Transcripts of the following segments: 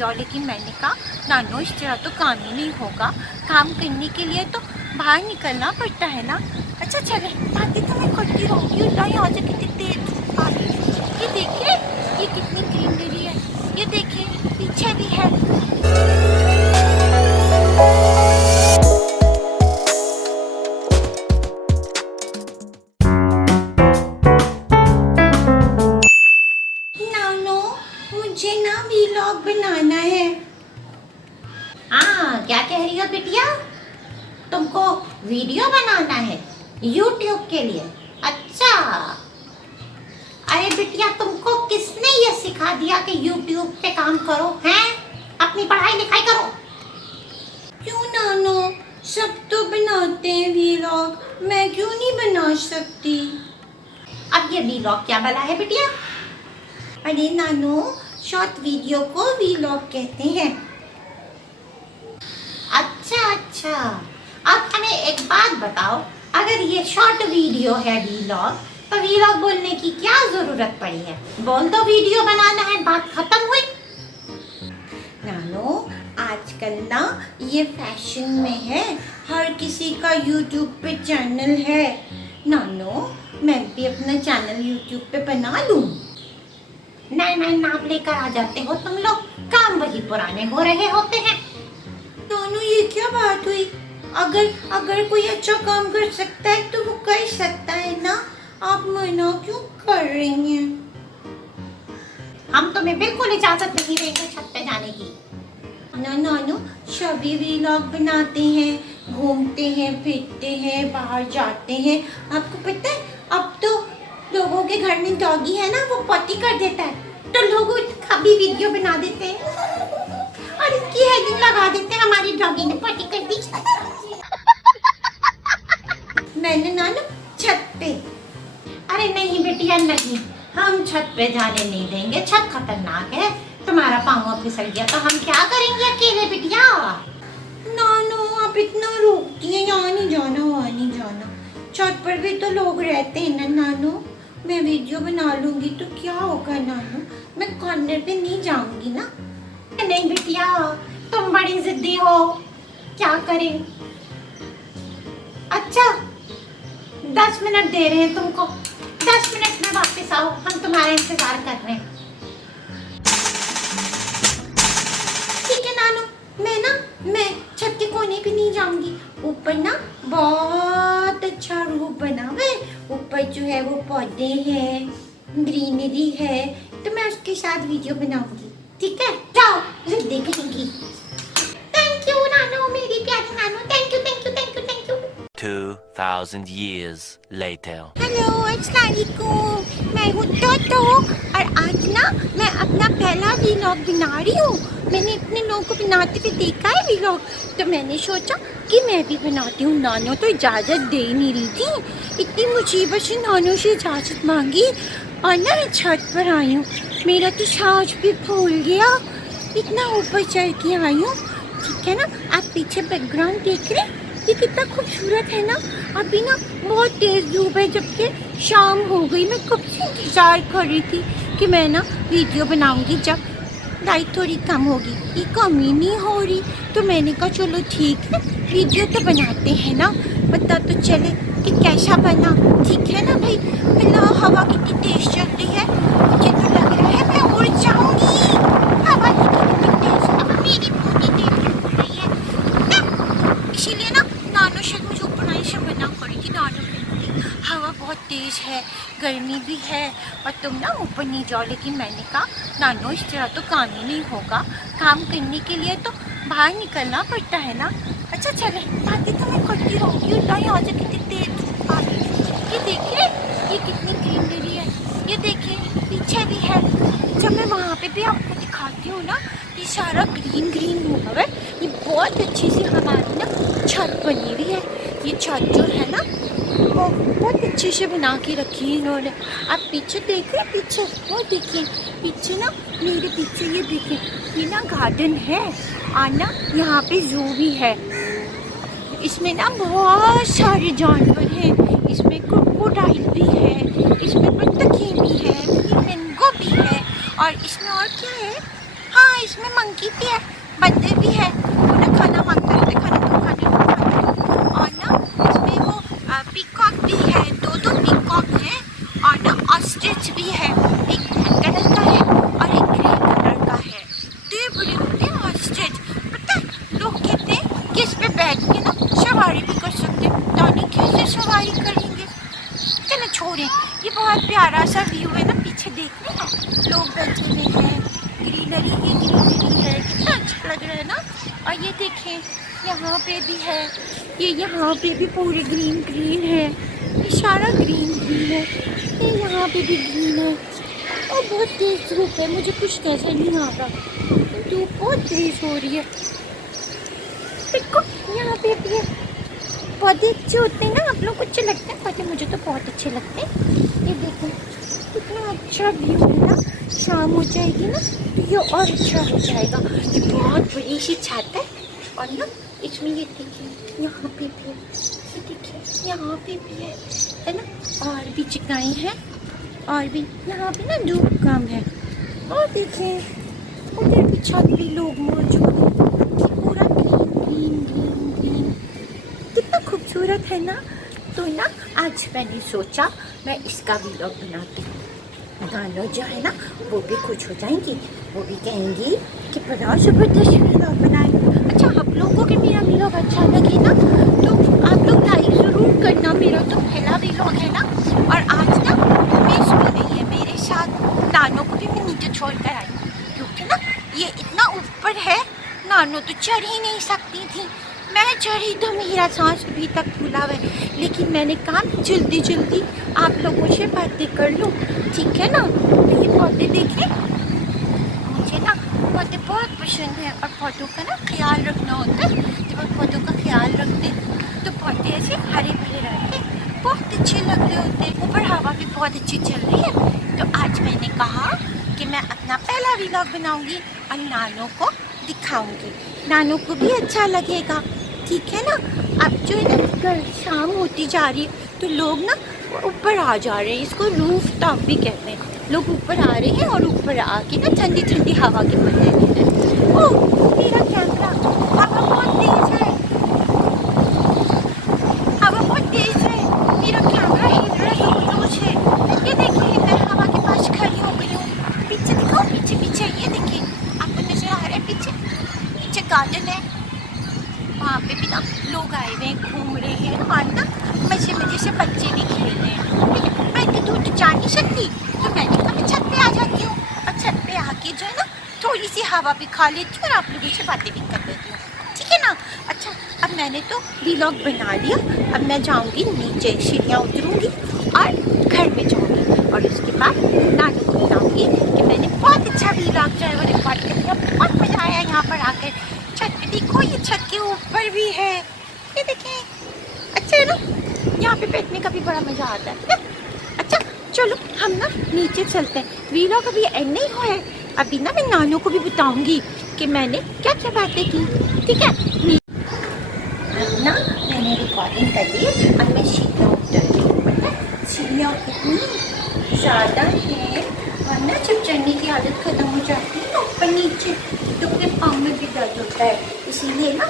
जाओ, लेकिन मैंने कहा नानो इस तरह तो काम ही नहीं होगा, काम करने के लिए तो बाहर निकलना पड़ता है ना। अच्छा चले बातें तो मैं करती रहूँगी, यहाँ से कितनी तेज धूप आ रही है। ये देखिए ये कितनी ग्रीनरी है, ये देखिए पीछे भी है। मुझे ना व्लॉग बनाना है। हाँ क्या कह रही हो बिटिया, तुमको वीडियो बनाना है YouTube के लिए? अच्छा अरे बिटिया तुमको किसने ये सिखा दिया कि YouTube पे काम करो हैं? अपनी पढ़ाई लिखाई करो। क्यों नानो, सब तो बनाते हैं व्लॉग, मैं क्यों नहीं बना सकती? अब ये व्लॉग क्या बना है बिटिया? अरे नानो शॉर्ट वीडियो को व्लॉग कहते हैं। अच्छा अब हमें एक बात बताओ, अगर ये शॉर्ट वीडियो है व्लॉग, तो व्लॉग बोलने की क्या जरूरत पड़ी है? बोल दो वीडियो बनाना है, बात खत्म हुई। नानो आजकल ना ये फैशन में है, हर किसी का यूट्यूब पे चैनल है। नानो मैं भी अपना चैनल यूट्यूब पे बना लूं? नहीं नाम लेकर आ जाते हो तुम लोग, काम वही पुराने हो रहे होते हैं। दोनों ये क्या बात हुई? अगर कोई अच्छा काम कर सकता है तो वो कर सकता है ना, आप मना क्यों कर रही हैं? हम तुम्हें बिल्कुल इजाजत नहीं देंगे छत पे जाने की। नानो सभी व्लॉग बनाते हैं, घूमते हैं फिरते हैं, बाहर जाते हैं। आपको पता है अब तो लोगों के घर में डॉगी है ना, वो पॉटी कर देता है तो लोग कभी वीडियो बना देते हैं और इसकी हेडिंग लगा देते हैं हमारी डॉगी ने पॉटी कर दी। मैंने नानू छत पे। अरे नहीं बेटिया नहीं, हम छत पे जाने नहीं देंगे, छत खतरनाक है, तुम्हारा पाँव फिसल गया तो हम क्या करेंगे अकेले बिटिया? नानू आप इतना रोकती हैं, यहाँ नहीं जाना वहाँ नहीं जाना, छत पर भी तो लोग रहते हैं ना नानू। मैं वीडियो बना लूंगी तो क्या होगा नानू, मैं कॉर्नर पे नहीं जाऊंगी ना। नहीं बिटिया तुम बड़ी जिद्दी हो, क्या करें? अच्छा 10 मिनट दे रहे हैं तुमको, 10 मिनट में वापस आओ, हम तुम्हारा इंतजार कर रहे हैं। ठीक है नानू, मैं छत के कोने पे नहीं जाऊंगी, ऊपर ना बहुत अच्छा रूप बना हुआ है, ऊपर जो है वो पौधे हैं, ग्रीनरी है, तो मैं उसके साथ वीडियो बनाऊंगी। ठीक है जाओ जिद्दी करेंगी। थैंक यू नानू, मेरी प्यारी नानू, thank you 2000 years later. Hello अस्सलाम वालेकुम, मैं हूँ टोटो और आज ना मैं अपना पहला व्लॉग बना रही हूँ। मैंने इतने लोगों को बनाते हुए देखा है व्लॉग, तो मैंने सोचा कि मैं भी बनाती हूँ। नानो तो इजाज़त दे ही नहीं रही थी, इतनी मुसीबत से नानो से इजाज़त मांगी और ना मैं छत पर आई हूँ। मेरा तो सांस भी फूल गया, इतना ऊपर चढ़ के आई हूँ। ठीक है ना, आप पीछे बैकग्राउंड देख रहे हैं, ये कितना खूबसूरत है ना। अभी ना बहुत तेज़ धूप है, जबकि शाम हो गई। मैं कब से इंतज़ार कर रही थी कि मैं ना वीडियो बनाऊंगी जब लाइट थोड़ी कम होगी, ये कम ही नहीं हो रही। तो मैंने कहा चलो ठीक है वीडियो तो बनाते हैं ना, पता तो चले कि कैसा बना। ठीक है ना भाई, मतलब हवा कितनी तेज़ चल रही है, मुझे तो लग रहा है मैं उड़ जाऊंगी। हवा कितनी तेज़, अब मेरी पूरी तेज़ हो रही है ना, इसीलिए ना नानो शायद मुझे ऊपर आने से मना करेगी। नानो हवा बहुत तेज़ है, गर्मी भी है और तुम ना ऊपर नहीं जाओ, लेकिन मैंने कहा नानो इस तरह तो काम ही नहीं होगा, काम करने के लिए तो बाहर निकलना पड़ता है ना। अच्छा चले बातें तो मैं करती रहूँगी, यहाँ से कितनी तेज धूप आ रही है। ये देखिए ये कितनी ग्रीनरी है, ये देखिए पीछे भी है। जब मैं वहाँ पे भी आपको दिखाती हूँ ना, ये सारा ग्रीन ग्रीन हुआ है, ये बहुत अच्छी सी हमारी ना छत बनी हुई है। ये छत जो है ना वो बहुत अच्छे से बना के रखी है इन्होंने। आप पीछे देख रहे हैं, पीछे वो देखिए, पीछे ना मेरे पीछे ये देखिए, ये ना गार्डन है और ना यहाँ पे जू भी है। इसमें ना बहुत सारे जानवर हैं, इसमें क्रोकोडाइल भी है, इसमें बत्तखें भी है, फ्लेमिंगो भी है और इसमें और क्या है, हाँ इसमें मंकी भी है, बंदर भी है, वो ना खाना मांगते रहते, खाना दो खाने दो खाने दो। और ना इसमें वो पीकॉक भी है, दो दो पीकॉक हैं। और ना ऑस्ट्रिच भी है, एक ब्लैक कलर का है और एक ग्रे कलर का है। तो ये बड़े होते हैं ऑस्ट्रिच। पता है लोग कहते हैं कि इस पे बैठ के ना सवारी भी कर सकते हैं, पता नहीं कैसे सवारी करेंगे। चलो छोड़ें, ये बहुत प्यारा सा व्यू है ना, पीछे देखने का लोग बैठे हुए हैं, ग्रीनरी ही ग्रीनरी है, कितना अच्छा लग रहा है ना। और ये देखें यहाँ पे भी है, ये यहाँ पे भी पूरे ग्रीन ग्रीन है, ये सारा ग्रीन ग्रीन है, ये यहाँ पे भी ग्रीन है। और बहुत तेज धूप है, मुझे कुछ नजर नहीं आ रहा, धूप बहुत तेज हो रही है। देखो यहाँ पे भी है, पौधे अच्छे होते हैं ना, आप लोग को अच्छे लगते हैं पौधे, मुझे तो बहुत अच्छे लगते हैं। ये देखो कितना अच्छा व्यू है ना, शाम हो जाएगी ना तो ये और अच्छा हो जाएगा। ये बहुत बड़ी सी छत है और ना इसमें ये देखिए यहाँ पे भी है, ये देखिए यहाँ पे भी है ना, और भी चिकनाई है, और भी यहाँ पे ना धूप कम है। और देखिए उधर भी छत भी लोग मौजूद हैं, पूरा ग्रीन ग्रीन ग्रीन ग्रीन, कितना खूबसूरत है ना। तो ना आज मैंने सोचा मैं इसका व्लॉग बनाती हूँ, गाना जो है ना वो भी खुश हो जाएंगी, वो भी कहेंगी कि बड़ा ज़बरदस्त व्लॉग बनाए। अच्छा आप लोगों को मेरा व्लॉग अच्छा लगे ना तो आप लोग लाइक ज़रूर करना, मेरा तो पहला व्लॉग है ना। और आज ना मैं सो रही है मेरे साथ, नानों को भी मैं नीचे छोड़ कर आई क्योंकि ना ये इतना ऊपर है, नानों तो चढ़ ही नहीं सकती थी, मैं चढ़ी तो मेरा सांस अभी तक फूला हुआ है। लेकिन मैंने कहा जल्दी जल्दी आप लोगों से बातें कर लूँ, ठीक है ना। तो ये पौधे देखें, मुझे ना पौधे बहुत पसंद है और पौधों का ना ख्याल रखना होता है। जब आप पौधों का ख्याल रखते हैं तो पौधे ऐसे हरे भरे रहते हैं, बहुत अच्छे लग रहे होते हैं, ऊपर हवा भी बहुत अच्छी चल रही है। तो आज मैंने कहा कि मैं अपना पहला व्लॉग बनाऊँगी और नानों को दिखाऊँगी, नानों को भी अच्छा लगेगा, ठीक है ना। अब जो है ना शाम होती जा रही है तो लोग ना ऊपर आ जा रहे हैं, इसको रूफ टॉप भी कहते हैं। लोग ऊपर आ रहे हैं और ऊपर आके ना ठंडी ठंडी हवा के मजे ले रहे हैं। ओह मेरा कैमरा, हवा बहुत तेज है, हवा बहुत तेज है, मेरा कैमरा हिल रहा है, जोर से। ये देखिए मैं हवा के पास खड़ी हो गई हूँ, पीछे दिखाओ, पीछे पीछे ये देखिए आपको नजर आ रहा है, पीछे पीछे गार्डन है, वहाँ पे भी ना लोग आए हुए हैं, घूम रहे हैं और ना मजे मजे से बच्चे भी खेल रहे हैं। लेकिन मैं इतनी दूर तो जा नहीं सकती तो मैंने कहा मैं छत पे आ जाती हूँ और छत पे आके जो है ना थोड़ी सी हवा भी खा लेती हूँ और आप लोगों से बातें भी कर लेती हूँ, ठीक है ना। अच्छा अब मैंने तो व्लॉग बना लिया, अब मैं जाऊँगी नीचे, सीढ़ियाँ उतरूँगी और घर में जाऊँगी और उसके बाद नानू को बताऊँगी कि मैंने बहुत अच्छा व्लॉग जो है वो रिकॉर्ड कर लिया, बहुत मज़ा आया यहाँ पर आकर। छत पे देखो, ये छत के ऊपर भी है, ये देखें, अच्छा है ना, यहाँ पे बैठने का भी बड़ा मज़ा आता है। अच्छा चलो हम ना नीचे चलते हैं, व्लॉग अभी एंड नहीं हुआ है, अभी ना मैं नानू को भी बताऊंगी कि मैंने क्या क्या बातें की, ठीक है। अब ना मैंने रिकॉर्डिंग कर ली, अब मैं सीढ़ियाँ उतर रही हूँ, पता है सीढ़ियाँ इतनी ज़्यादा है वरना जब चढ़ने की आदत ख़त्म हो जाती है ना ऊपर नीचे तो अपने पाँव में भी दर्द होता है, इसीलिए ना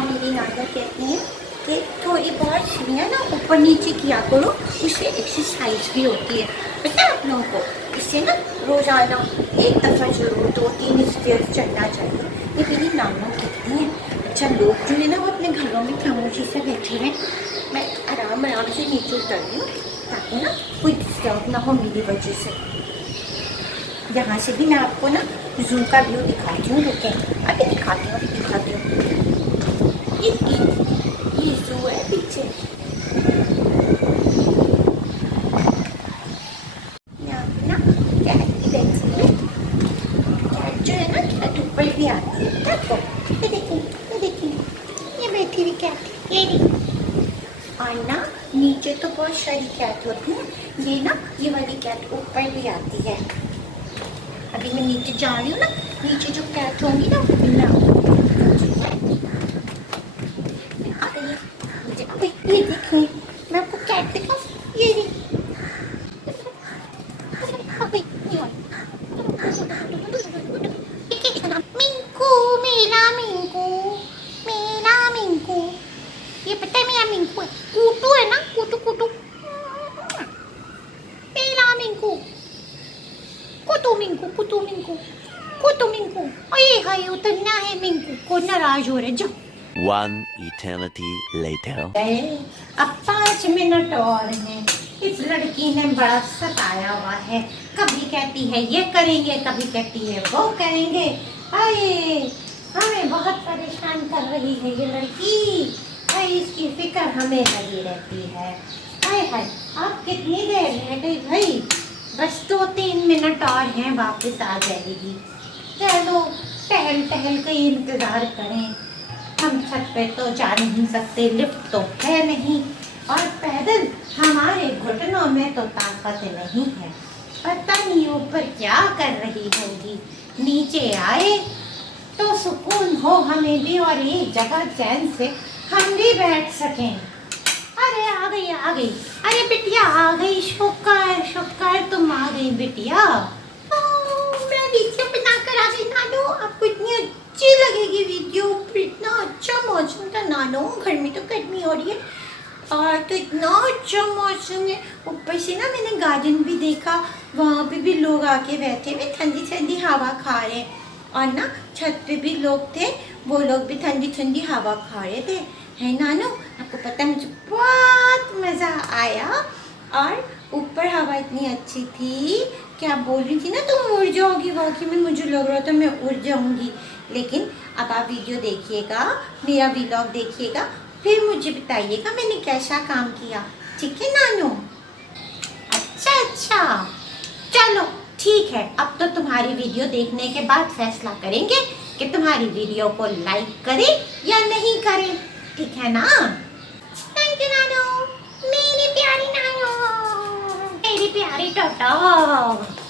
मेरी नाना कहती हैं कि थोड़ी बहुत सीढ़ियाँ ना ऊपर नीचे किया करो, उससे एक्सरसाइज भी होती है, पता है आप लोगों को। इससे ना रोज़ाना एक दफ़ा जरूर 2-3 स्टेयर्स चढ़ना चाहिए, ये मेरी नाना कहती हैं। अच्छा लोग जो है ना वो अपने घरों में खामोशी से बैठे हैं, मैं आराम आराम से नीचे उतर रही हूँ ताकि ना कोई डिस्टर्ब ना हो मेरी वजह से। यहाँ से भी मैं आपको ना जू का व्यू दिखाती हूँ, रुकें अभी दिखाती हूँ, ये जू है पीछे, यहाँ पे ना कैट की बैठी है, कैट जो है ना कैट ऊपर भी आती है, देखो ये देखिए ये देखिए ये बैठी हुई कैट, ये देखिए। और ना नीचे तो बहुत सारी कैट होती है, ये ना ये वाली कैट ऊपर भी आती है। अभी मैं नीचे जा रही हूँ ना, नीचे जो कैट होंगी ना वो मैं आ गई, ये देखिए मैं आपको कैट दिखाऊँ, ये मेरा मिंकू है, कूटू है ना, कूटू कूटू, मेरा मिंकू, कूटू मिंकू, कूटू मिंकू, कूटू मिंकू। ओए हाय उतरना है मिंकू को, नाराज हो रहे जो। One eternity later. अब 5 मिनट और हैं। इस लड़की ने बड़ा सताया हुआ है, कभी कहती है ये करेंगे, कभी कहती है वो करेंगे। अरे हमें बहुत परेशान कर रही है ये लड़की। हाय इसकी फिक्र हमें लगी रहती है। हाय हाय आप कितनी देर रह गई भाई? बस 2-3 मिनट और हैं, वापस आ जाएगी। चलो टहल टहल के इंतज़ार करें। हम छत पे तो जा नहीं सकते, लिफ्ट तो है नहीं, और पैदल हमारे घुटनों में तो ताकत नहीं है। पता नहीं ऊपर क्या कर रही होगी, नीचे आए तो सुकून हो हमें भी, और एक जगह चैन से हम भी बैठ सकें। अरे आ गई आ गई, अरे बिटिया आ गई, शुक्र शुक्र तुम आ गई बिटिया। मैं वीडियो बनाकर आ गई नानू, आपको इतनी अच्छी लगेगी वीडियो, इतना अच्छा मौसम था नानू, घर में तो गर्मी हो रही है और तो इतना अच्छा मौसम है। ऊपर से ना मैंने गार्डन भी देखा, वहाँ पे भी लोग आके बैठे हुए ठंडी ठंडी हवा खा रहे हैं, और ना छत पे भी लोग थे, वो लोग भी ठंडी ठंडी हवा खा रहे थे। है नानू, आपको पता है मुझे बहुत मज़ा आया, और ऊपर हवा इतनी अच्छी थी, क्या बोल रही थी ना तुम उड़ जाओगी, वाकई में मुझे लग रहा था मैं उड़ जाऊंगी। लेकिन अब आप वीडियो देखिएगा, मेरा व्लॉग देखिएगा, फिर मुझे बताइएगा मैंने कैसा काम किया, ठीक है नानू? अच्छा चलो ठीक है, अब तो तुम्हारी वीडियो देखने के बाद फैसला करेंगे कि तुम्हारी वीडियो को लाइक करें या नहीं करें, ठीक है ना? थैंक यू नानू, मेरी प्यारी नानू, मेरी प्यारी टोटो।